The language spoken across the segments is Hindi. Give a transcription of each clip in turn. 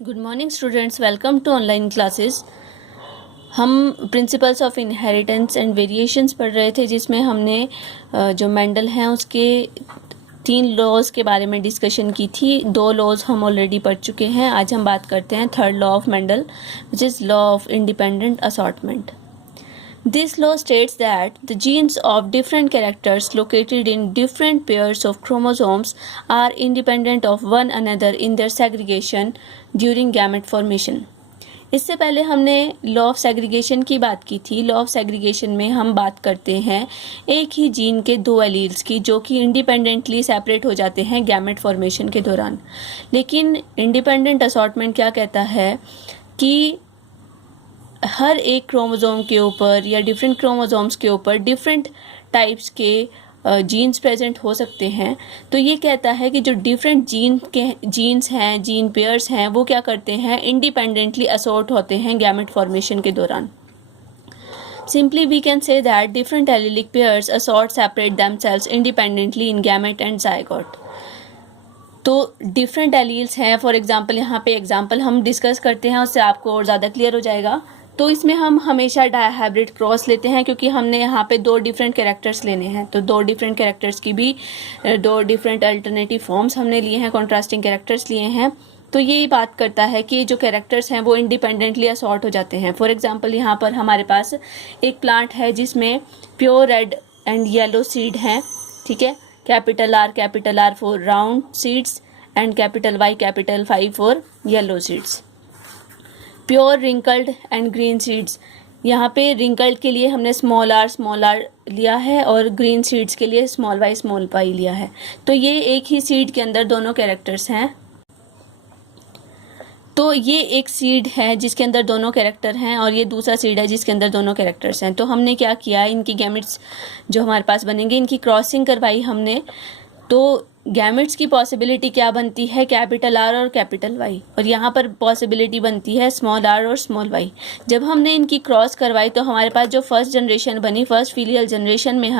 Good morning students, welcome to online classes. हम principles of inheritance and variations पढ़ रहे थे, जिसमें हमने जो मेंडल हैं उसके 3 लॉज के बारे में डिस्कशन की थी। 2 लॉज हम ऑलरेडी पढ़ चुके हैं। आज हम बात करते हैं third law of Mendel, which is law of independent assortment. This law states that the genes of different characters located in different pairs of chromosomes are independent of one another in their segregation during gamete formation. इससे पहले हमने लॉ ऑफ सेग्रीगेशन की बात की थी। लॉ ऑफ सेग्रीगेशन में हम बात करते हैं एक ही जीन के 2 एलील्स की, जो कि इंडिपेंडेंटली सेपरेट हो जाते हैं गैमेट फॉर्मेशन के दौरान। लेकिन इंडिपेंडेंट असॉर्टमेंट क्या कहता है कि हर एक क्रोमोसोम के ऊपर या डिफरेंट क्रोमोसोम्स के ऊपर डिफरेंट टाइप्स के जीन्स प्रेजेंट हो सकते हैं। तो ये कहता है कि जो डिफरेंट जीन्स हैं, जीन पेयर्स हैं, वो क्या करते हैं, इंडिपेंडेंटली असॉर्ट होते हैं गैमेट फॉर्मेशन के दौरान। Simply we can say that different allelic pairs assort separate themselves independently in gamete and zygote. तो डिफरेंट एलील्स हैं। फॉर एग्जांपल, यहाँ पे एग्जांपल हम डिस्कस करते हैं, उससे आपको और ज़्यादा क्लियर हो जाएगा। तो इसमें हम हमेशा डायहाइब्रिड क्रॉस लेते हैं, क्योंकि हमने यहाँ पे 2 डिफरेंट कैरेक्टर्स लेने हैं। तो 2 डिफरेंट कैरेक्टर्स की भी 2 डिफरेंट अल्टरनेटिव फॉर्म्स हमने लिए हैं, कॉन्ट्रास्टिंग कैरेक्टर्स लिए हैं। तो ये बात करता है कि जो कैरेक्टर्स हैं वो इंडिपेंडेंटली असॉर्ट हो जाते हैं। फॉर एग्जाम्पल, यहाँ पर हमारे पास एक प्लांट है जिसमें pure red and yellow seed हैं, ठीक है। Capital R for round seeds and capital Y for yellow seeds. Pure wrinkled and green seeds, यहाँ पे रिंकल्ड के लिए हमने स्मॉल r लिया है और ग्रीन सीड्स के लिए स्मॉल y लिया है। तो ये एक ही सीड के अंदर दोनों कैरेक्टर्स हैं। तो ये एक सीड है जिसके अंदर दोनों कैरेक्टर हैं और ये दूसरा सीड है जिसके अंदर दोनों कैरेक्टर्स हैं। तो हमने क्या किया, इनकी गैमेट्स जो हमारे पास बनेंगे, इनकी क्रॉसिंग करवाई हमने। तो गैमेट्स की पॉसिबिलिटी क्या बनती है, कैपिटल R और कैपिटल Y, और यहाँ पर पॉसिबिलिटी बनती है स्मॉल r और स्मॉल y। जब हमने इनकी क्रॉस करवाई तो हमारे पास जो फर्स्ट जनरेशन बनी, फर्स्ट फिलियल जनरेशन में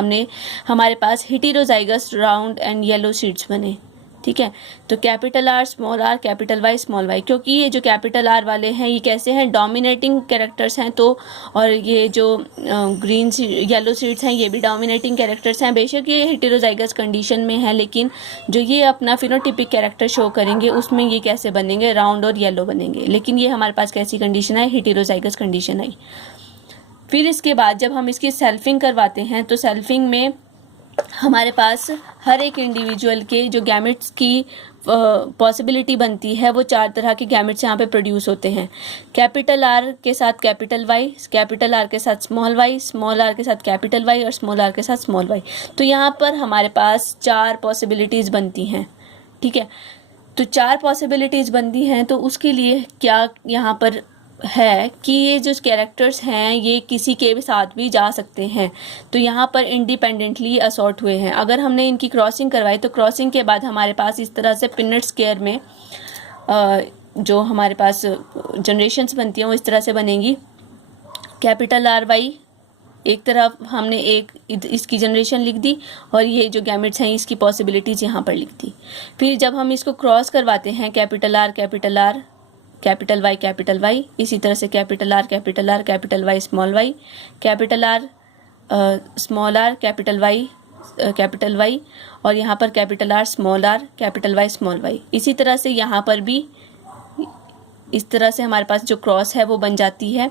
हमारे पास heterozygous round and yellow seeds बने, ठीक है। तो capital R small r, capital Y small y, क्योंकि ये जो कैपिटल R वाले हैं ये कैसे हैं, डोमिनेटिंग कैरेक्टर्स हैं। तो और ये जो ग्रीन येलो सीड्स हैं ये भी डोमिनेटिंग कैरेक्टर्स हैं। बेशक ये हेटेरोजाइगस कंडीशन में है, लेकिन जो ये अपना फिनोटिपिक कैरेक्टर शो करेंगे उसमें ये कैसे बनेंगे, राउंड और येलो बनेंगे। लेकिन ये हमारे पास कैसी कंडीशन है, हेटेरोजाइगस कंडीशन है। फिर इसके बाद जब हम इसकी सेल्फिंग करवाते हैं तो सेल्फिंग में हमारे पास हर एक इंडिविजुअल के जो गैमेट्स की पॉसिबिलिटी बनती है वो 4 तरह के गैमेट्स यहाँ पे प्रोड्यूस होते हैं। कैपिटल R के साथ कैपिटल Y, कैपिटल R के साथ स्मॉल y, स्मॉल r के साथ कैपिटल Y और स्मॉल r के साथ स्मॉल y। तो यहाँ पर हमारे पास 4 पॉसिबिलिटीज़ बनती हैं, ठीक है। तो 4 पॉसिबिलिटीज़ बनती हैं, तो उसके लिए क्या यहाँ पर है कि ये जो कैरेक्टर्स हैं ये किसी के भी साथ भी जा सकते हैं। तो यहाँ पर इंडिपेंडेंटली असॉर्ट हुए हैं। अगर हमने इनकी क्रॉसिंग करवाई तो क्रॉसिंग के बाद हमारे पास इस तरह से पिनट स्क्वायर में जो हमारे पास जनरेशन्स बनती हैं वो इस तरह से बनेंगी। कैपिटल RY एक तरफ हमने एक इसकी जनरेशन लिख दी और ये जो गैमेट्स हैं इसकी पॉसिबिलिटीज़ यहाँ पर लिख दी। फिर जब हम इसको क्रॉस करवाते हैं कैपिटल R कैपिटल Y, इसी तरह से capital R capital Y small y, capital R small r capital Y और यहाँ पर capital R small r capital Y small y। इसी तरह से यहाँ पर भी इस तरह से हमारे पास जो क्रॉस है वो बन जाती है।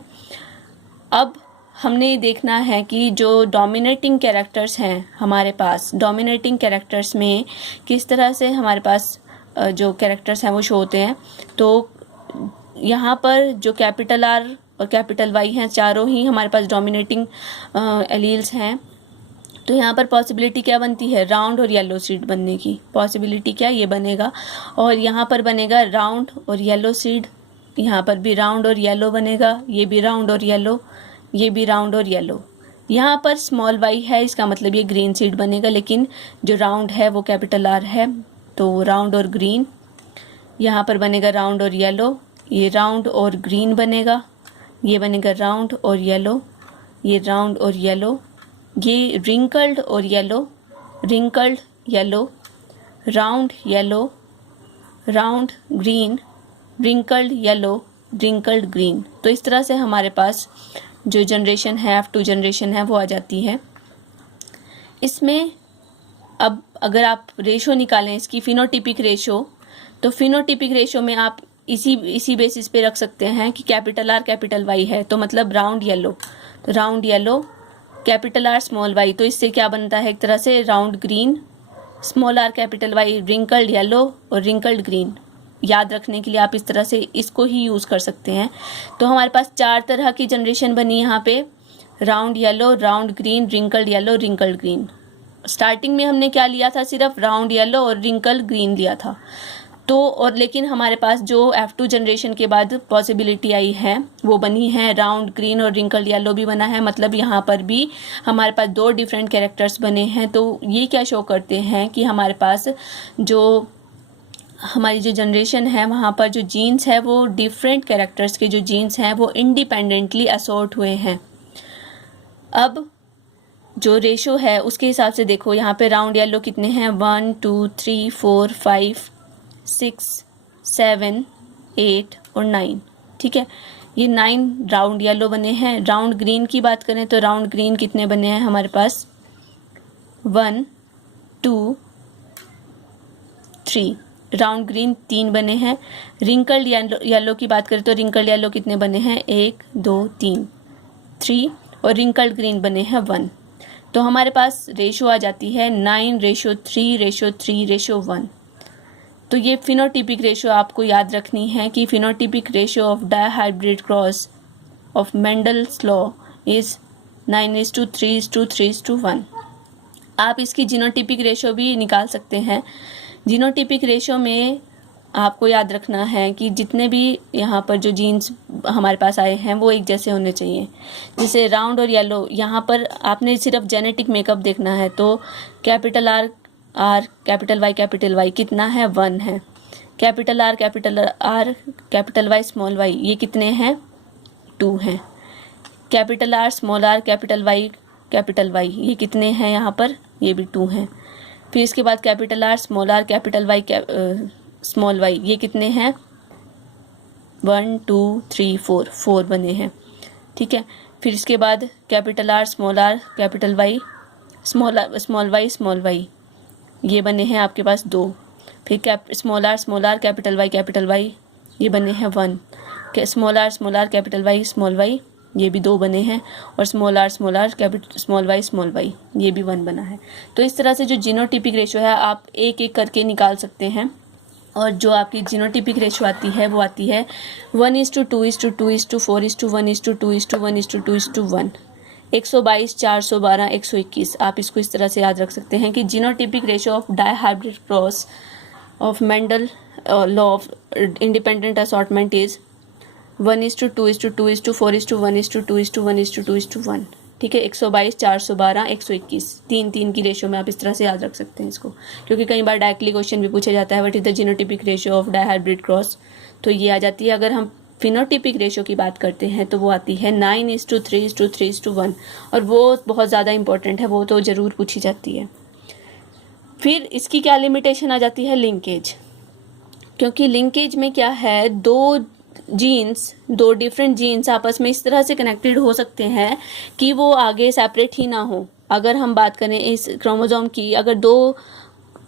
अब हमने देखना है कि जो डोमिनेटिंग कैरेक्टर्स हैं हमारे पास, डोमिनेटिंग कैरेक्टर्स में किस तरह से हमारे पास जो कैरेक्टर्स हैं वो शो होते हैं। तो यहाँ पर जो कैपिटल R और कैपिटल Y हैं, चारों ही हमारे पास डोमिनेटिंग एलील्स हैं। तो यहाँ पर पॉसिबिलिटी क्या बनती है, राउंड और येलो सीड बनने की पॉसिबिलिटी क्या ये बनेगा। और यहाँ पर बनेगा राउंड और येलो सीड, यहाँ पर भी राउंड और येलो बनेगा, ये भी राउंड और येलो, ये भी राउंड और येलो। यहाँ पर स्मॉल y है, इसका मतलब ये ग्रीन सीड बनेगा, लेकिन जो राउंड है वो कैपिटल R है, तो राउंड और ग्रीन। यहाँ पर बनेगा राउंड और येलो, ये राउंड और ग्रीन बनेगा, ये बनेगा राउंड और येलो, ये राउंड और येलो, ये रिंकल्ड और yellow, round yellow, round green, wrinkled yellow, wrinkled green. तो इस तरह से हमारे पास जो जनरेशन है, F2 जनरेशन है, वो आ जाती है। इसमें अब अगर आप रेशो निकालें इसकी, फिनोटिपिक रेशो, तो फिनोटिपिक रेशो में आप इसी बेसिस पे रख सकते हैं कि कैपिटल आर कैपिटल वाई है, तो मतलब राउंड येलो, तो round yellow, capital R small Y, तो इससे क्या बनता है एक तरह से round green, small R capital Y, wrinkled yellow और रिंकल्ड ग्रीन। याद रखने के लिए आप इस तरह से इसको ही यूज़ कर सकते हैं। तो हमारे पास 4 तरह की जनरेशन बनी यहाँ पे, round yellow, round green, wrinkled yellow, wrinkled green. Starting में हमने क्या लिया था, सिर्फ राउंड येलो और रिंकल्ड ग्रीन लिया था। तो और लेकिन हमारे पास जो F2 जनरेशन के बाद पॉसिबिलिटी आई है वो बनी है राउंड ग्रीन और रिंकल्ड येलो भी बना है, मतलब यहाँ पर भी हमारे पास 2 डिफरेंट कैरेक्टर्स बने हैं। तो ये क्या शो करते हैं कि हमारे पास जो हमारी जो जनरेशन है वहाँ पर जो जीन्स है वो डिफरेंट कैरेक्टर्स के जो जीन्स हैं वो इंडिपेंडेंटली असॉर्ट हुए हैं। अब जो रेशो है उसके हिसाब से देखो, यहाँ पे राउंड येलो कितने हैं, 1 2 3 4 5 6 7 8 और 9, ठीक है, ये 9 राउंड येलो बने हैं। राउंड ग्रीन की बात करें तो राउंड ग्रीन कितने बने हैं हमारे पास, 1 2 3, राउंड ग्रीन 3 बने हैं। रिंकल्ड येलो की बात करें तो रिंकल्ड येलो कितने बने हैं, 1 2 3 3, और रिंकल्ड ग्रीन बने हैं 1। तो हमारे पास रेशो आ जाती है 9:3:3:1। तो ये फिनोटिपिक रेशो आपको याद रखनी है कि phenotypic ratio of dihybrid cross of Mendel's law is 9:3:3:1। आप इसकी जीनोटिपिक रेशो भी निकाल सकते हैं। जीनोटिपिक रेशो में आपको याद रखना है कि जितने भी यहाँ पर जो जीन्स हमारे पास आए हैं वो एक जैसे होने चाहिए। जैसे राउंड और येलो, यहाँ पर आपने सिर्फ जेनेटिक मेकअप देखना है तो कैपिटल आर कैपिटल वाई कितना है, 1 है। Capital R capital Y small Y ये कितने हैं, 2 हैं। Capital R small R capital Y ये कितने हैं यहाँ पर, ये भी 2 हैं। फिर इसके बाद capital R small R capital Y small Y ये कितने हैं, 1 2 3 4 बने हैं, ठीक है। फिर इसके बाद capital R capital Y small Y ये बने हैं आपके पास 2। फिर स्मॉल आर कैपिटल वाई ये बने हैं 1। Small R capital Y small Y ये भी 2 बने हैं, और small R capital small Y ये भी 1 बना है। तो इस तरह से जो जीनोटिपिक रेशो है आप एक एक करके निकाल सकते हैं। और जो आपकी जीनोटिपिक रेशो आती है वो आती है 1:2:2:4:1:2:1:2:1:1, 122 412 121। आप इसको इस तरह से याद रख सकते हैं कि genotypic ratio of dihybrid cross of Mendel law of independent assortment is 1:2:2:4:1:2:1:2:1:1, ठीक है। 122 412 121, 3 की रेशो में आप इस तरह से याद रख सकते हैं इसको, क्योंकि कई बार डायरेक्टली क्वेश्चन भी पूछा जाता है what is the genotypic ratio of dihybrid cross, तो ये आ जाती है। अगर हम फिनोटिपिक रेशो की बात करते हैं तो वो आती है 9:3:3:1, और वो बहुत ज़्यादा इंपॉर्टेंट है, वो तो ज़रूर पूछी जाती है। फिर इसकी क्या लिमिटेशन आ जाती है, लिंकेज। क्योंकि लिंकेज में क्या है, दो डिफरेंट जीन्स आपस में इस तरह से कनेक्टेड हो सकते हैं कि वो आगे सेपरेट ही ना हो। अगर हम बात करें इस क्रोमोसोम की, अगर 2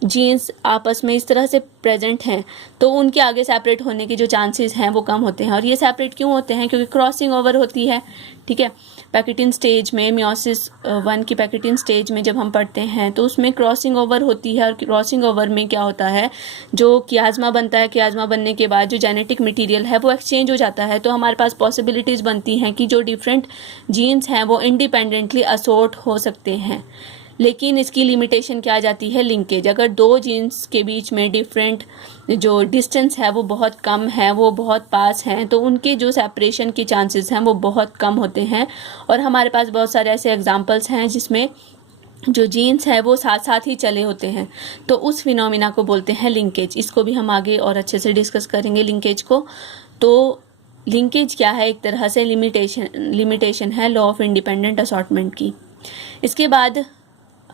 जीन्स आपस में इस तरह से प्रेजेंट हैं तो उनके आगे सेपरेट होने के जो चांसेस हैं वो कम होते हैं। और ये सेपरेट क्यों होते हैं, क्योंकि क्रॉसिंग ओवर होती है, ठीक है। पैकेटिन स्टेज में, मियोसिस 1 की पैकेटिन स्टेज में जब हम पढ़ते हैं तो उसमें क्रॉसिंग ओवर होती है। और क्रॉसिंग ओवर में क्या होता है, जो कियाज्मा बनता है, कियाज्मा बनने के बाद जो जेनेटिक मटेरियल है वो एक्सचेंज हो जाता है। तो हमारे पास पॉसिबिलिटीज़ बनती हैं कि जो डिफरेंट जीन्स हैं वो इंडिपेंडेंटली असॉर्ट हो सकते हैं। लेकिन इसकी लिमिटेशन क्या आ जाती है, लिंकेज। अगर 2 जीन्स के बीच में डिफरेंट जो डिस्टेंस है वो बहुत कम है, वो बहुत पास हैं, तो उनके जो सेपरेशन के चांसेस हैं वो बहुत कम होते हैं। और हमारे पास बहुत सारे ऐसे एग्जांपल्स हैं जिसमें जो जीन्स है वो साथ साथ ही चले होते हैं, तो उस फिनोमिना को बोलते हैं लिंकेज। इसको भी हम आगे और अच्छे से डिस्कस करेंगे लिंकेज को। तो लिंकेज क्या है, एक तरह से लिमिटेशन है लॉ ऑफ इंडिपेंडेंट असॉर्टमेंट की। इसके बाद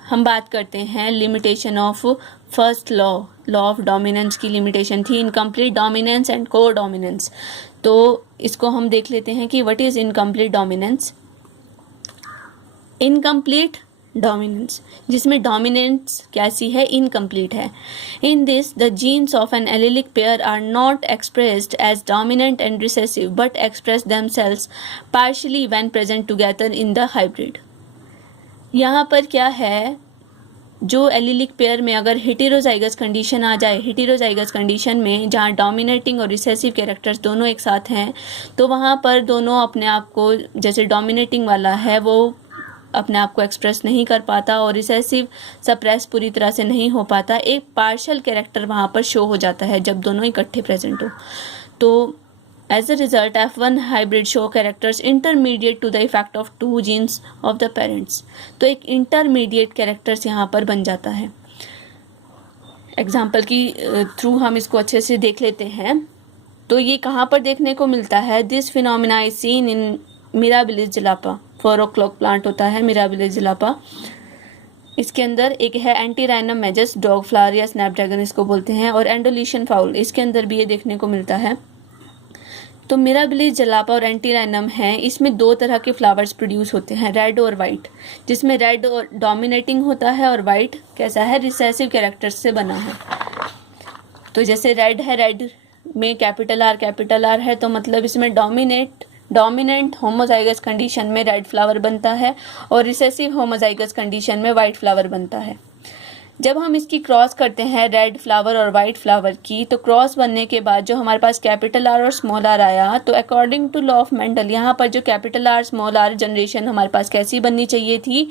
हम बात करते हैं limitation of first law of dominance की लिमिटेशन थी incomplete dominance and codominance. तो इसको हम देख लेते हैं कि what is incomplete dominance. Incomplete dominance जिसमें डोमिनेंस कैसी है, इनकम्प्लीट है। In this the genes of an allelic pair are not expressed as dominant and recessive but express themselves partially when present together in the hybrid. यहाँ पर क्या है, जो एलिलिक पेयर में अगर हेटेरोजाइगस कंडीशन आ जाए, हेटेरोजाइगस कंडीशन में जहाँ डोमिनेटिंग और रिसेसिव कैरेक्टर्स दोनों एक साथ हैं, तो वहाँ पर दोनों अपने आप को, जैसे डोमिनेटिंग वाला है वो अपने आप को एक्सप्रेस नहीं कर पाता और रिसेसिव सप्रेस पूरी तरह से नहीं हो पाता, एक पार्शियल कैरेक्टर वहाँ पर शो हो जाता है जब दोनों इकट्ठे प्रेजेंट हो। तो as a result F1 hybrid show characters intermediate to the effect of two genes of the parents। तो एक intermediate characters यहाँ पर बन जाता है। एग्जाम्पल की थ्रू हम इसको अच्छे से देख लेते हैं। तो ये कहाँ पर देखने को मिलता है, this phenomena is seen in Mirabilis jalapa. 4 o'clock plant होता है मिराबिलिस जिलापा। इसके अंदर एक है एंटीराइनम मेजस डॉग फ्लावर या स्नैपड्रैगन इसको बोलते हैं, और एंडोलिशियन फाउल इसके अंदर भी ये देखने को मिलता है। तो मिराबिलिस जलापा और एंटीराइनम है, इसमें 2 तरह के फ्लावर्स प्रोड्यूस होते हैं, रेड और वाइट, जिसमें रेड और डोमिनेटिंग होता है और वाइट कैसा है, रिसेसिव कैरेक्टर्स से बना है। तो जैसे रेड है, रेड में कैपिटल आर है, तो मतलब इसमें डोमिनेंट होमोजाइगस कंडीशन में रेड फ्लावर बनता है और रिसेसिव होमोजाइगस कंडीशन में वाइट फ्लावर बनता है। जब हम इसकी क्रॉस करते हैं रेड फ्लावर और वाइट फ्लावर की, तो क्रॉस बनने के बाद जो हमारे पास कैपिटल आर और स्मॉल आर आया, तो according to law of Mendel यहाँ पर जो capital R small R generation हमारे पास कैसी बननी चाहिए थी,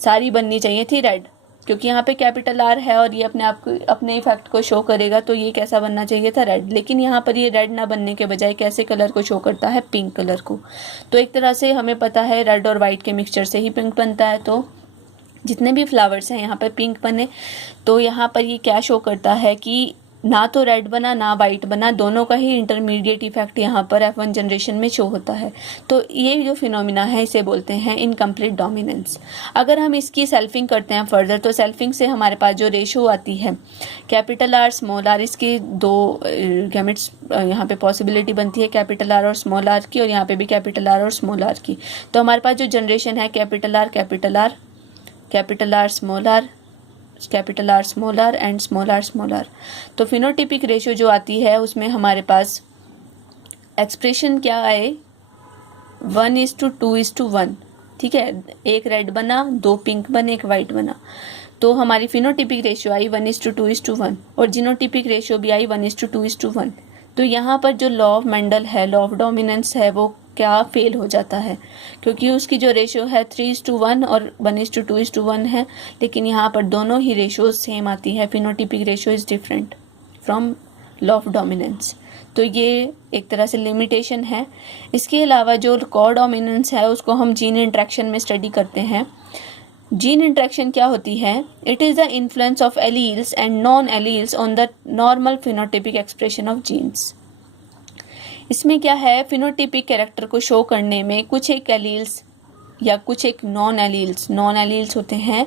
सारी बननी चाहिए थी रेड, क्योंकि यहाँ पे कैपिटल आर है और ये अपने आप को अपने इफेक्ट को शो करेगा, तो ये कैसा बनना चाहिए था, रेड। लेकिन यहाँ पर ये रेड ना बनने के बजाय कैसे कलर को शो करता है, पिंक कलर को। तो एक तरह से हमें पता है रेड और वाइट के मिक्सचर से ही पिंक बनता है, तो जितने भी फ्लावर्स हैं यहाँ पर पिंक बने। तो यहाँ पर ये क्या शो करता है कि ना तो रेड बना ना वाइट बना, दोनों का ही इंटरमीडिएट इफेक्ट यहाँ पर F1 जनरेशन में शो होता है। तो ये जो फिनोमिना है इसे बोलते हैं इनकम्प्लीट डोमिनेंस। अगर हम इसकी सेल्फिंग करते हैं फर्दर, तो सेल्फिंग से हमारे पास जो रेशो आती है कैपिटल आर स्मॉल आर, इसके 2 गैमेट्स यहाँ पे पॉसिबिलिटी बनती है, कैपिटल आर और स्मॉल आर की, और यहाँ पे भी कैपिटल आर और स्मॉल आर की। तो हमारे पास जो जनरेशन है capital R small R and small R. तो फिनोटिपिक रेशियो जो आती है उसमें हमारे पास एक्सप्रेशन क्या आए, 1:2:1। ठीक है, एक रेड बना, 2 पिंक बने, एक वाइट बना। तो हमारी फिनोटिपिक रेशियो आई 1:2:1 और जीनोटिपिक रेशियो भी आई 1:2:1। तो यहाँ पर जो लॉ ऑफ मेंडल है, लॉ ऑफ डोमिनेंस है, वो क्या फेल हो जाता है, क्योंकि उसकी जो रेशियो है 3:1 और 1:2:1 है, लेकिन यहाँ पर दोनों ही रेशियोज सेम आती है। Phenotypic ratio is different from law of dominance. तो ये एक तरह से लिमिटेशन है। इसके अलावा जो कोडोमिनेंस है उसको हम जीन इंट्रैक्शन में स्टडी करते हैं। जीन इंट्रैक्शन क्या होती है, it is the influence of alleles and non alleles on the normal phenotypic expression of genes. इसमें क्या है, फिनोटिपिक कैरेक्टर को शो करने में कुछ एक एलील्स या कुछ एक नॉन एलील्स होते हैं,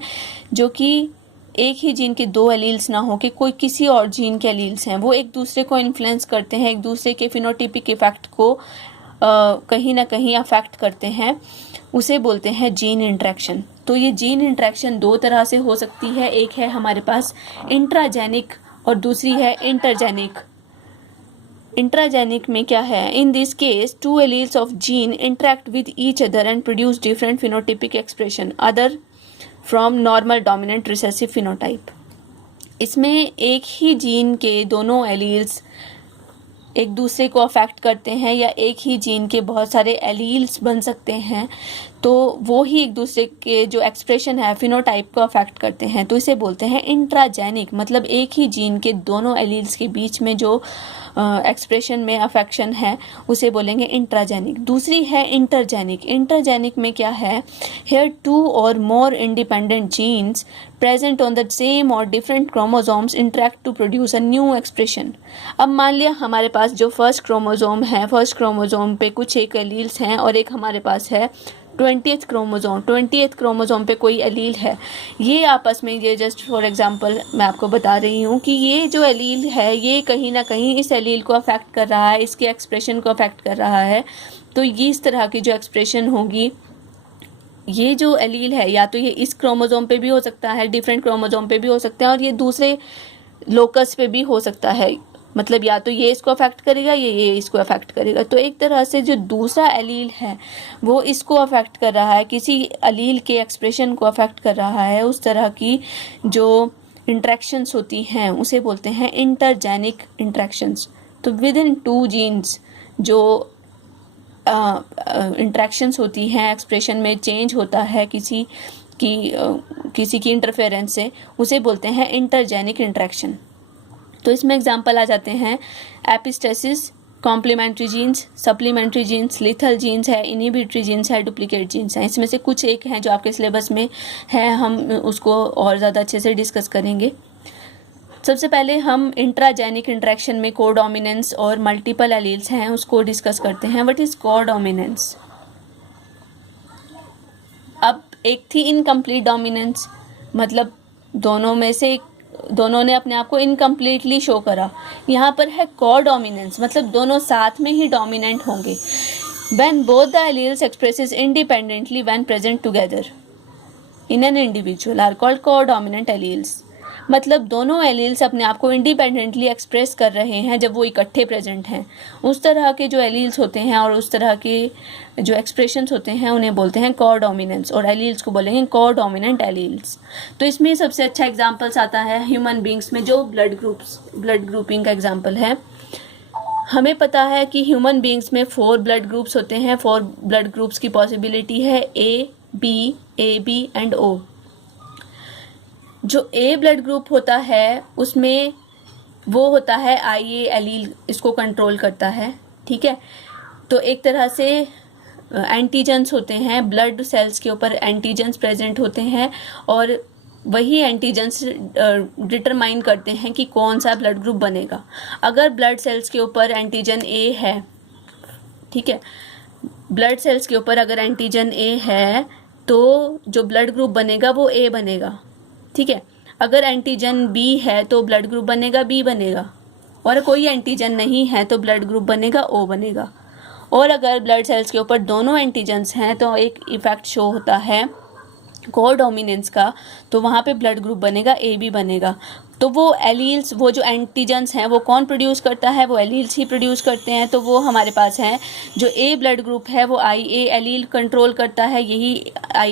जो कि एक ही जीन के 2 एलील्स ना हो के कोई किसी और जीन के एलील्स हैं, वो एक दूसरे को इन्फ्लुएंस करते हैं, एक दूसरे के फिनोटिपिक इफेक्ट को कहीं ना कहीं अफेक्ट करते हैं, उसे बोलते हैं जीन इंट्रैक्शन। तो ये जीन इंट्रैक्शन 2 तरह से हो सकती है, एक है हमारे पास इंट्राजेनिक और दूसरी है इंटरजेनिक। इंट्राजेनिक में क्या है, in this case 2 alleles of gene interact with each other and produce different phenotypic expression other from normal dominant recessive phenotype. इसमें एक ही जीन के दोनों एलील्स एक दूसरे को अफेक्ट करते हैं, या एक ही जीन के बहुत सारे एलील्स बन सकते हैं, तो वो ही एक दूसरे के जो एक्सप्रेशन है फिनोटाइप को अफेक्ट करते हैं। तो इसे बोलते हैं इंट्राजेनिक, मतलब एक ही जीन के दोनों एलील्स के बीच में जो एक्सप्रेशन में अफेक्शन है उसे बोलेंगे इंट्राजेनिक। दूसरी है इंटरजेनिक में क्या है, here 2 or more independent genes present on the same or different chromosomes interact to produce a new expression. अब मान लिया हमारे पास जो फर्स्ट क्रोमोसोम है, फर्स्ट क्रोमोसोम पे कुछ एक एलील्स हैं और एक हमारे पास है 20th क्रोमोजोम पे कोई एलील है, ये आपस में, ये जस्ट फॉर एग्जांपल मैं आपको बता रही हूँ कि ये जो एलील है ये कहीं ना कहीं इस एलील को अफेक्ट कर रहा है, इसके एक्सप्रेशन को अफेक्ट कर रहा है। तो ये इस तरह की जो एक्सप्रेशन होगी, ये जो एलील है या तो ये इस क्रोमोजोम पे भी हो सकता है, डिफरेंट क्रोमोजोम पे भी हो सकता है, और ये दूसरे लोकस पे भी हो सकता है। मतलब या तो ये इसको अफेक्ट करेगा, ये इसको अफेक्ट करेगा। तो एक तरह से जो दूसरा एलील है वो इसको अफेक्ट कर रहा है, किसी एलील के एक्सप्रेशन को अफेक्ट कर रहा है। उस तरह की जो इंट्रैक्शंस होती हैं उसे बोलते हैं इंटरजेनिक इंट्रैक्शंस। तो विद इन 2 जीन्स जो इंट्रैक्शंस होती हैं, एक्सप्रेशन में चेंज होता है किसी की इंटरफेरेंस से, उसे बोलते हैं इंटरजेनिक इंट्रैक्शन। तो इसमें एग्जांपल आ जाते हैं epistasis, complementary genes, supplementary genes, lethal genes है, इनहिबिटरी जीन्स है, डुप्लीकेट जीन्स है। इसमें से कुछ एक हैं जो आपके सिलेबस में है, हम उसको और ज़्यादा अच्छे से डिस्कस करेंगे। सबसे पहले हम इंट्राजेनिक इंट्रैक्शन में कोडोमिनेंस और मल्टीपल एलील्स हैं उसको डिस्कस करते हैं। What is codominance? अब एक थी इनकम्प्लीट डोमिनेंस, मतलब दोनों ने अपने आप को इनकम्प्लीटली शो करा। यहाँ पर है कोडोमिनेंस, मतलब दोनों साथ में ही डोमिनेंट होंगे। When both the alleles expresses independently when present together in an individual are called codominant alleles. मतलब दोनों एलील्स अपने आप को इंडिपेंडेंटली एक्सप्रेस कर रहे हैं जब वो इकट्ठे प्रेजेंट हैं। उस तरह के जो एलील्स होते हैं और उस तरह के जो एक्सप्रेशंस होते हैं उन्हें बोलते हैं कोडोमिनेंस, और एलील्स को बोलेंगे कोडोमिनेंट एलील्स। तो इसमें सबसे अच्छा एग्जांपल्स आता है ह्यूमन बींग्स में, जो ब्लड ग्रुपिंग का एग्जाम्पल है। हमें पता है कि ह्यूमन बींग्स में 4 ब्लड ग्रुप्स होते हैं। 4 ब्लड ग्रुप्स की पॉसिबिलिटी है ए बी एंड ओ। जो ए ब्लड ग्रुप होता है उसमें वो होता है IA एलील, इसको कंट्रोल करता है, ठीक है। तो एक तरह से एंटीजेंस होते हैं, ब्लड सेल्स के ऊपर एंटीजेंस प्रेजेंट होते हैं, और वही एंटीजेंस डिटरमाइन करते हैं कि कौन सा ब्लड ग्रुप बनेगा। अगर ब्लड सेल्स के ऊपर एंटीजन A है, ठीक है, ब्लड सेल्स के ऊपर अगर एंटीजन A है तो जो ब्लड ग्रुप बनेगा वो A बनेगा, ठीक है। अगर एंटीजन B है तो ब्लड ग्रुप बनेगा B बनेगा, और कोई एंटीजन नहीं है तो ब्लड ग्रुप बनेगा O बनेगा। और अगर ब्लड सेल्स के ऊपर दोनों एंटीजन्स हैं तो एक इफेक्ट शो होता है कोडोमिनेंस का, तो वहाँ पे ब्लड ग्रुप बनेगा AB बनेगा। तो वो एलील्स, वो जो एंटीजन्स हैं वो कौन प्रोड्यूस करता है? वो एलील्स ही प्रोड्यूस करते हैं। तो वो हमारे पास हैं, जो A ब्लड ग्रुप है वो IA एलील कंट्रोल करता है, यही A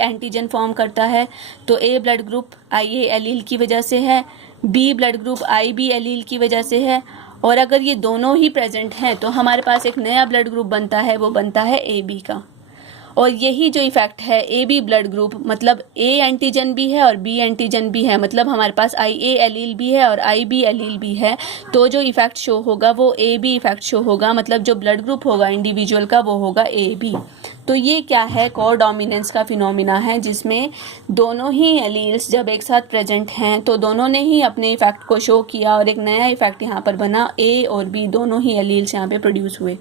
एंटीजन फॉर्म करता है। तो A blood group IA allele की वजह से है, B blood group IB allele की वजह से है। और अगर ये दोनों ही प्रेजेंट हैं तो हमारे पास एक नया ब्लड ग्रुप बनता है, वो बनता है AB का। और यही जो इफेक्ट है AB ब्लड ग्रुप, मतलब A एंटीजन भी है और B एंटीजन भी है, मतलब हमारे पास IA एलील भी है और IB एलील भी है। तो जो इफेक्ट शो होगा वो AB इफेक्ट शो होगा, मतलब जो ब्लड ग्रुप होगा इंडिविजुअल का वो होगा AB। तो ये क्या है? कोडोमिनेंस का फिनोमिना है, जिसमें दोनों ही एलील्स जब एक साथ प्रेजेंट हैं तो दोनों ने ही अपने इफेक्ट को शो किया और एक नया इफेक्ट यहाँ पर बना। A और B दोनों ही एलील्स यहाँ पे प्रोड्यूस हुए।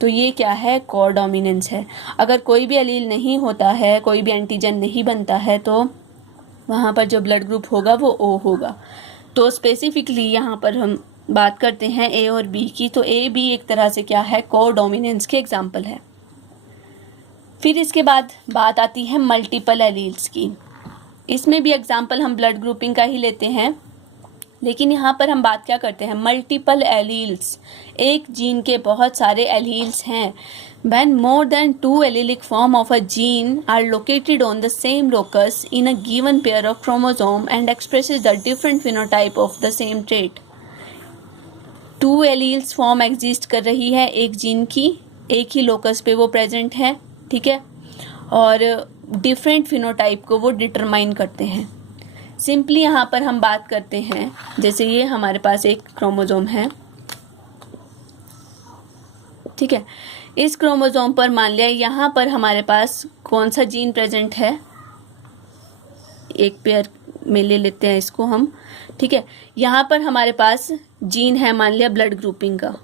तो ये क्या है? कोडोमिनेंस है। अगर कोई भी एलील नहीं होता है, कोई भी एंटीजन नहीं बनता है, तो वहाँ पर जो ब्लड ग्रुप होगा वो O होगा। तो स्पेसिफिकली यहाँ पर हम बात करते हैं A और B की। तो A B एक तरह से क्या है? कोडोमिनेंस के एग्जाम्पल है। फिर इसके बाद बात आती है मल्टीपल एलील्स की। इसमें भी एग्जाम्पल हम ब्लड ग्रुपिंग का ही लेते हैं, लेकिन यहाँ पर हम बात क्या करते हैं? मल्टीपल एलील्स, एक जीन के बहुत सारे एलील्स हैं। When more than 2 allelic form of a gene are located on the same locus in a given pair of chromosome and expresses the different phenotype of the same trait. 2 alleles form exist कर रही है एक जीन की, एक ही लोकस पे वो प्रेजेंट है, ठीक है, और डिफरेंट फिनोटाइप को वो डिटरमाइन करते हैं। सिंपली यहाँ पर हम बात करते हैं, जैसे ये हमारे पास एक क्रोमोजोम है, ठीक है। इस क्रोमोजोम पर मान लिया यहाँ पर हमारे पास कौन सा जीन प्रेजेंट है, एक पेयर में ले लेते हैं इसको हम, ठीक है। यहाँ पर हमारे पास जीन है मान लिया ब्लड ग्रुपिंग का,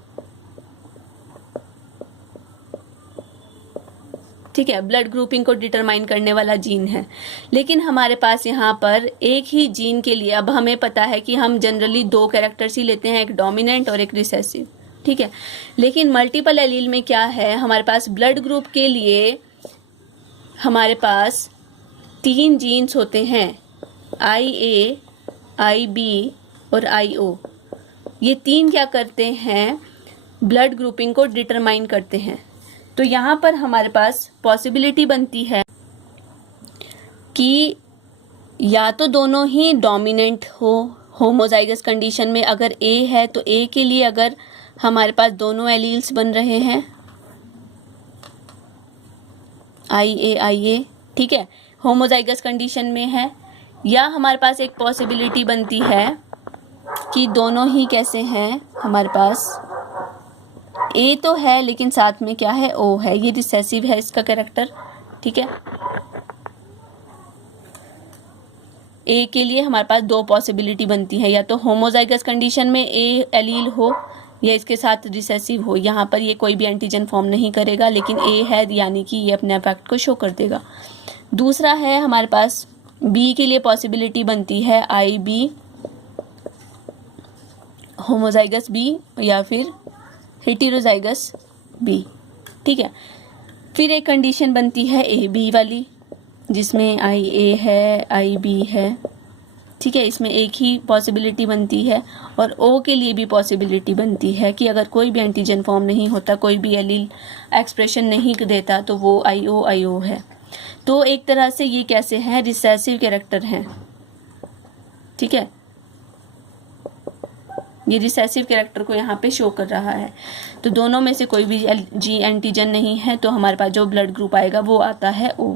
ठीक है, ब्लड ग्रुपिंग को डिटरमाइन करने वाला जीन है। लेकिन हमारे पास यहाँ पर एक ही जीन के लिए, अब हमें पता है कि हम जनरली 2 कैरेक्टर्स ही लेते हैं, एक डोमिनेंट और एक रिसेसिव, ठीक है। लेकिन मल्टीपल एलील में क्या है, हमारे पास ब्लड ग्रुप के लिए हमारे पास 3 जीन्स होते हैं, IA, IB और IO। ये 3 क्या करते हैं, ब्लड ग्रुपिंग को डिटरमाइन करते हैं। तो यहाँ पर हमारे पास पॉसिबिलिटी बनती है कि या तो दोनों ही डोमिनेंट हो, होमोजाइगस कंडीशन में अगर A है तो A के लिए अगर हमारे पास दोनों एलील्स बन रहे हैं IA, ठीक है, होमोजाइगस कंडीशन में है, या हमारे पास एक पॉसिबिलिटी बनती है कि दोनों ही कैसे हैं, हमारे पास A तो है लेकिन साथ में क्या है, O है, ये रिसेसिव है इसका कैरेक्टर, ठीक है। A के लिए हमारे पास 2 पॉसिबिलिटी बनती है, या तो होमोजाइगस कंडीशन में A एलील हो या इसके साथ रिसेसिव हो। यहाँ पर ये कोई भी एंटीजन फॉर्म नहीं करेगा, लेकिन A है यानी कि ये अपने इफेक्ट को शो कर देगा। दूसरा है हमारे पास B के लिए पॉसिबिलिटी बनती है IB, होमोजाइगस B या फिर हेटेरोजाइगस B, ठीक है। फिर एक कंडीशन बनती है AB वाली, जिसमें IA है, IB है, ठीक है। इसमें एक ही पॉसिबिलिटी बनती है, और O के लिए भी पॉसिबिलिटी बनती है कि अगर कोई भी एंटीजन फॉर्म नहीं होता, कोई भी एलील एक्सप्रेशन नहीं देता, तो वो IO है। तो एक तरह से ये कैसे हैं, रिसेसिव कैरेक्टर हैं, ठीक है। ये रिसेसिव कैरेक्टर को यहाँ पे शो कर रहा है। तो दोनों में से कोई भी जी एंटीजन नहीं है, तो हमारे पास जो ब्लड ग्रुप आएगा वो आता है O।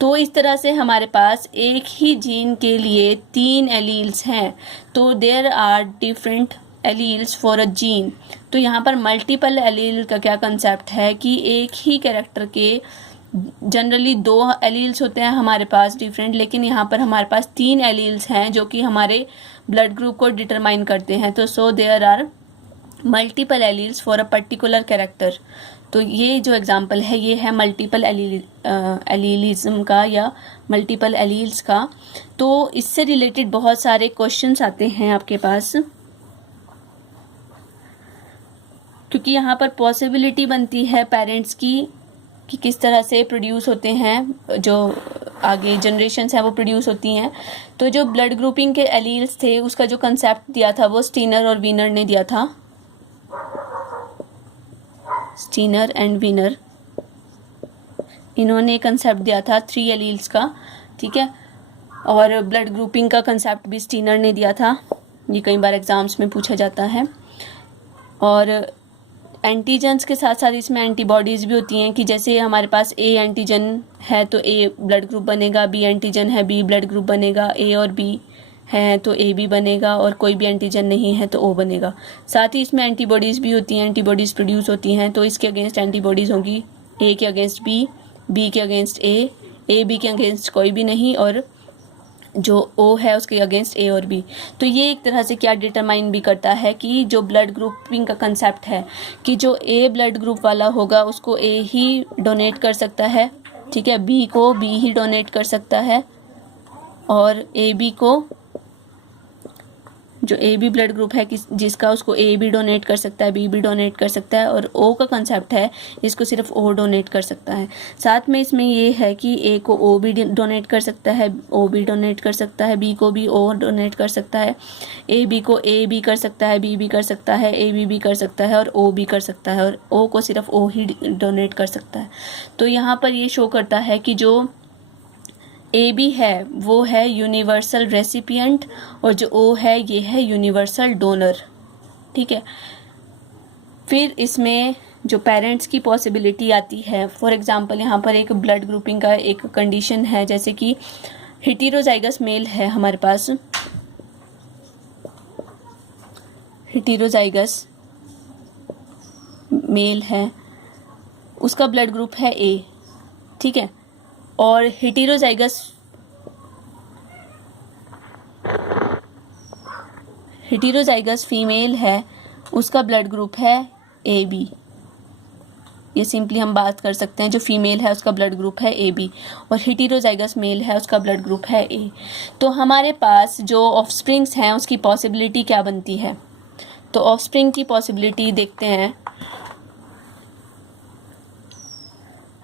तो इस तरह से हमारे पास एक ही जीन के लिए 3 एलील्स हैं, तो there are different alleles for a gene. तो यहाँ पर मल्टीपल एलील का क्या कंसेप्ट है कि एक ही कैरेक्टर के जनरली 2 एलील्स होते हैं हमारे पास डिफरेंट, लेकिन यहाँ पर हमारे पास 3 एलील्स हैं जो कि हमारे ब्लड ग्रुप को डिटरमाइन करते हैं। तो so there are multiple alleles for a particular character. तो ये जो एग्जांपल है ये है मल्टीपल एलीलिज्म का या मल्टीपल एलील्स का। तो इससे रिलेटेड बहुत सारे क्वेश्चंस आते हैं आपके पास, क्योंकि यहाँ पर पॉसिबिलिटी बनती है पेरेंट्स की कि किस तरह से प्रोड्यूस होते हैं, जो आगे जनरेशन्स हैं वो प्रोड्यूस होती हैं। तो जो ब्लड ग्रुपिंग के एलील्स थे उसका जो कंसेप्ट दिया था वो स्टीनर और वीनर ने दिया था, स्टीनर एंड वीनर, इन्होंने कंसेप्ट दिया था 3 एलील्स का, ठीक है। और ब्लड ग्रुपिंग का कंसेप्ट भी स्टीनर ने दिया था, ये कई बार एग्जाम्स में पूछा जाता है। और एंटीजन्स के साथ साथ इसमें एंटीबॉडीज़ भी होती हैं कि जैसे हमारे पास A एंटीजन है तो A ब्लड ग्रुप बनेगा, B एंटीजन है B ब्लड ग्रुप बनेगा, A और B है तो AB बनेगा, और कोई भी एंटीजन नहीं है तो O बनेगा। साथ ही इसमें एंटीबॉडीज़ भी होती हैं, एंटीबॉडीज़ प्रोड्यूस होती हैं, तो इसके अगेंस्ट एंटीबॉडीज़ होगी, A के अगेंस्ट B, B के अगेंस्ट A, B के अगेंस्ट कोई भी नहीं, और जो O है उसके अगेंस्ट A और B। तो ये एक तरह से क्या डिटरमाइन भी करता है कि जो ब्लड ग्रुपिंग का कंसेप्ट है कि जो A ब्लड ग्रुप वाला होगा उसको A ही डोनेट कर सकता है, ठीक है, B को B ही डोनेट कर सकता है, और AB को, जो AB ब्लड ग्रुप है जिसका, उसको A भी डोनेट कर सकता है, B भी डोनेट कर सकता है, और O का कंसेप्ट है इसको सिर्फ O डोनेट कर सकता है। साथ में इसमें ये है कि A को O भी डोनेट कर सकता है, O भी डोनेट कर सकता है, B को भी O डोनेट कर सकता है, AB को A भी कर सकता है, B भी कर सकता है, AB भी कर सकता है, और O भी कर सकता है, और O को सिर्फ O ही डोनेट कर सकता है। तो यहाँ पर ये शो करता है कि जो AB है वो है यूनिवर्सल रेसिपिएंट, और जो O है ये है यूनिवर्सल डोनर, ठीक है। फिर इसमें जो पेरेंट्स की पॉसिबिलिटी आती है, फॉर एग्जांपल यहाँ पर एक ब्लड ग्रुपिंग का एक कंडीशन है, जैसे कि हेटेरोजाइगस मेल है हमारे पास, हेटेरोजाइगस मेल है, उसका ब्लड ग्रुप है A, ठीक है, और हेटेरोजाइगस फीमेल है, उसका ब्लड ग्रुप है AB, ये सिंपली हम बात कर सकते हैं, जो फीमेल है उसका ब्लड ग्रुप है AB और हेटेरोजाइगस मेल है उसका ब्लड ग्रुप है A। तो हमारे पास जो ऑफस्प्रिंग्स हैं उसकी पॉसिबिलिटी क्या बनती है, तो ऑफस्प्रिंग की पॉसिबिलिटी देखते हैं।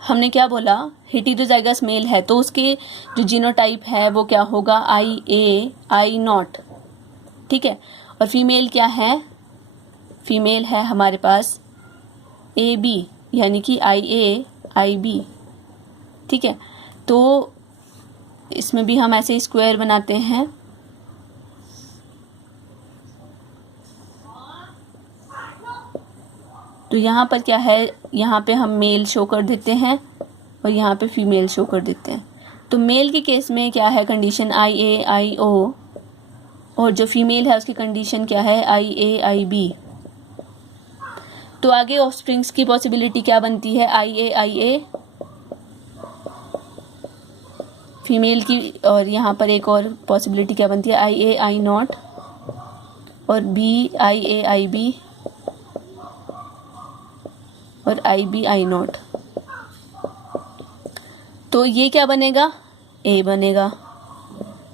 हमने क्या बोला, हेटेरोजाइगस मेल है तो उसके जो जीनोटाइप है वो क्या होगा, IA I0, ठीक है। और फीमेल क्या है, फीमेल है हमारे पास AB यानी कि IA IB, ठीक है। तो इसमें भी हम ऐसे स्क्वायर बनाते हैं, तो यहाँ पर क्या है, यहाँ पे हम मेल शो कर देते हैं और यहाँ पे फीमेल शो कर देते हैं। तो मेल के केस में क्या है कंडीशन, IA IO, और जो फीमेल है उसकी कंडीशन क्या है, IA IB। तो आगे ऑफस्प्रिंग्स की पॉसिबिलिटी क्या बनती है, IA IA फीमेल की, और यहाँ पर एक और पॉसिबिलिटी क्या बनती है, IA I0 और B IA IB और IB I0। तो ये क्या बनेगा, A बनेगा,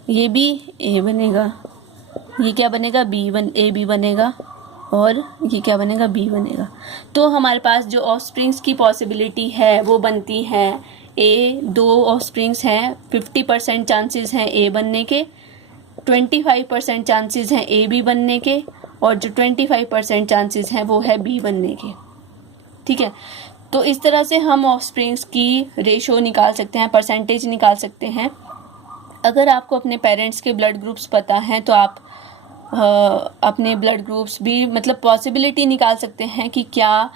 ये भी A बनेगा, ये क्या बनेगा, AB बनेगा, और ये क्या बनेगा, B बनेगा। तो हमारे पास जो ऑफस्प्रिंग्स की पॉसिबिलिटी है वो बनती है A, 2 ऑफस्प्रिंग्स हैं, 50% चांसेस हैं A बनने के, 25% चांसेस हैं AB बनने के, और जो 25% चांसेस हैं वो है B बनने के, ठीक है। तो इस तरह से हम ऑफस्प्रिंग्स की रेशो निकाल सकते हैं, परसेंटेज निकाल सकते हैं। अगर आपको अपने पेरेंट्स के ब्लड ग्रुप्स पता हैं तो आप अपने ब्लड ग्रुप्स भी मतलब पॉसिबिलिटी निकाल सकते हैं कि क्या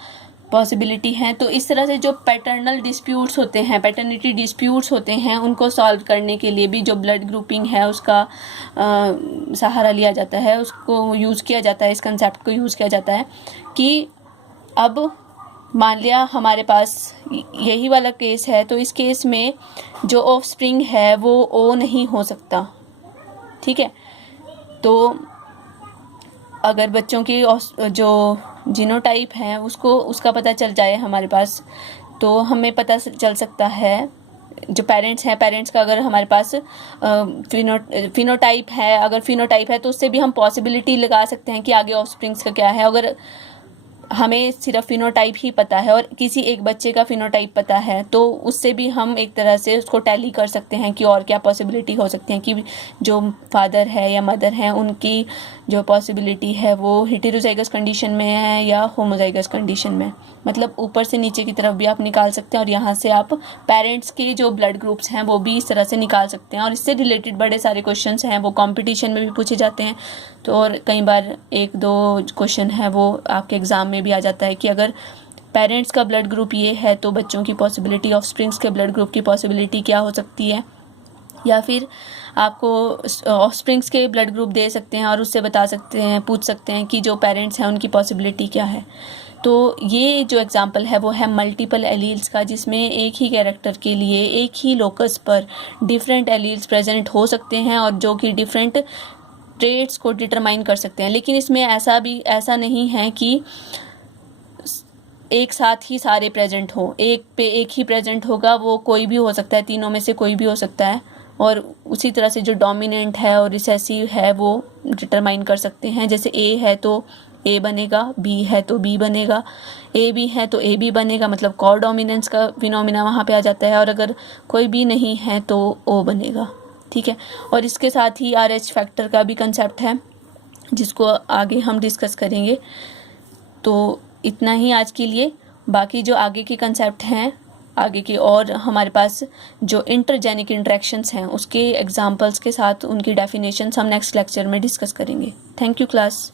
पॉसिबिलिटी है। तो इस तरह से जो पैटर्नल डिस्प्यूट्स होते हैं, पैटर्निटी डिस्प्यूट्स होते हैं, उनको सॉल्व करने के लिए भी जो ब्लड ग्रुपिंग है उसका सहारा लिया जाता है, उसको यूज़ किया जाता है, इस कंसेप्ट को यूज़ किया जाता है कि अब मान लिया हमारे पास यही वाला केस है, तो इस केस में जो ऑफस्प्रिंग है वो O नहीं हो सकता, ठीक है। तो अगर बच्चों की जो जीनोटाइप है उसका पता चल जाए हमारे पास, तो हमें पता चल सकता है जो पेरेंट्स हैं, पेरेंट्स का अगर हमारे पास फिनोटाइप है, अगर फिनोटाइप है तो उससे भी हम पॉसिबिलिटी लगा सकते हैं कि आगे ऑफस्प्रिंग्स का क्या है। अगर हमें सिर्फ फिनोटाइप ही पता है और किसी एक बच्चे का फिनोटाइप पता है तो उससे भी हम एक तरह से उसको टैली कर सकते हैं कि और क्या पॉसिबिलिटी हो सकती है, कि जो फादर है या मदर है उनकी जो पॉसिबिलिटी है वो हेटेरोजाइगस कंडीशन में है या होमोजाइगस कंडीशन में। मतलब ऊपर से नीचे की तरफ भी आप निकाल सकते हैं और यहाँ से आप पेरेंट्स के जो ब्लड ग्रुप्स हैं वो भी इस तरह से निकाल सकते हैं। और इससे रिलेटेड बड़े सारे क्वेश्चंस हैं, वो कंपटीशन में भी पूछे जाते हैं। तो और कई बार 1-2 क्वेश्चन है वो आपके एग्ज़ाम में भी आ जाता है कि अगर पेरेंट्स का ब्लड ग्रुप ये है तो बच्चों की पॉसिबिलिटी, ऑफस्प्रिंग्स के ब्लड ग्रुप की पॉसिबिलिटी क्या हो सकती है। या फिर आपको ऑफस्प्रिंग्स के ब्लड ग्रुप दे सकते हैं और उससे बता सकते हैं, पूछ सकते हैं कि जो पेरेंट्स हैं उनकी पॉसिबिलिटी क्या है। तो ये जो एग्जांपल है वो है मल्टीपल एलील्स का, जिसमें एक ही कैरेक्टर के लिए एक ही लोकस पर डिफरेंट एलील्स प्रेजेंट हो सकते हैं और जो कि डिफरेंट ट्रेट्स को डिटरमाइन कर सकते हैं। लेकिन इसमें ऐसा नहीं है कि एक साथ ही सारे प्रेजेंट हो, एक पे एक ही प्रेजेंट होगा, वो कोई भी हो सकता है, तीनों में से कोई भी हो सकता है। और उसी तरह से जो डोमिनेंट है और रिसेसिव है वो डिटरमाइन कर सकते हैं। जैसे A है तो A बनेगा, B है तो B बनेगा, AB है तो AB बनेगा, मतलब कॉर डोमिनेंस का फिनोमिना वहाँ पे आ जाता है। और अगर कोई भी नहीं है तो O बनेगा, ठीक है। और इसके साथ ही RH फैक्टर का भी कंसेप्ट है जिसको आगे हम डिस्कस करेंगे। तो इतना ही आज के लिए। बाकी जो आगे के कंसेप्ट हैं, आगे की और हमारे पास जो इंटरजेनिक इंटरेक्शंस हैं उसके एग्जांपल्स के साथ उनकी डेफिनेशंस हम नेक्स्ट लेक्चर में डिस्कस करेंगे। Thank you class.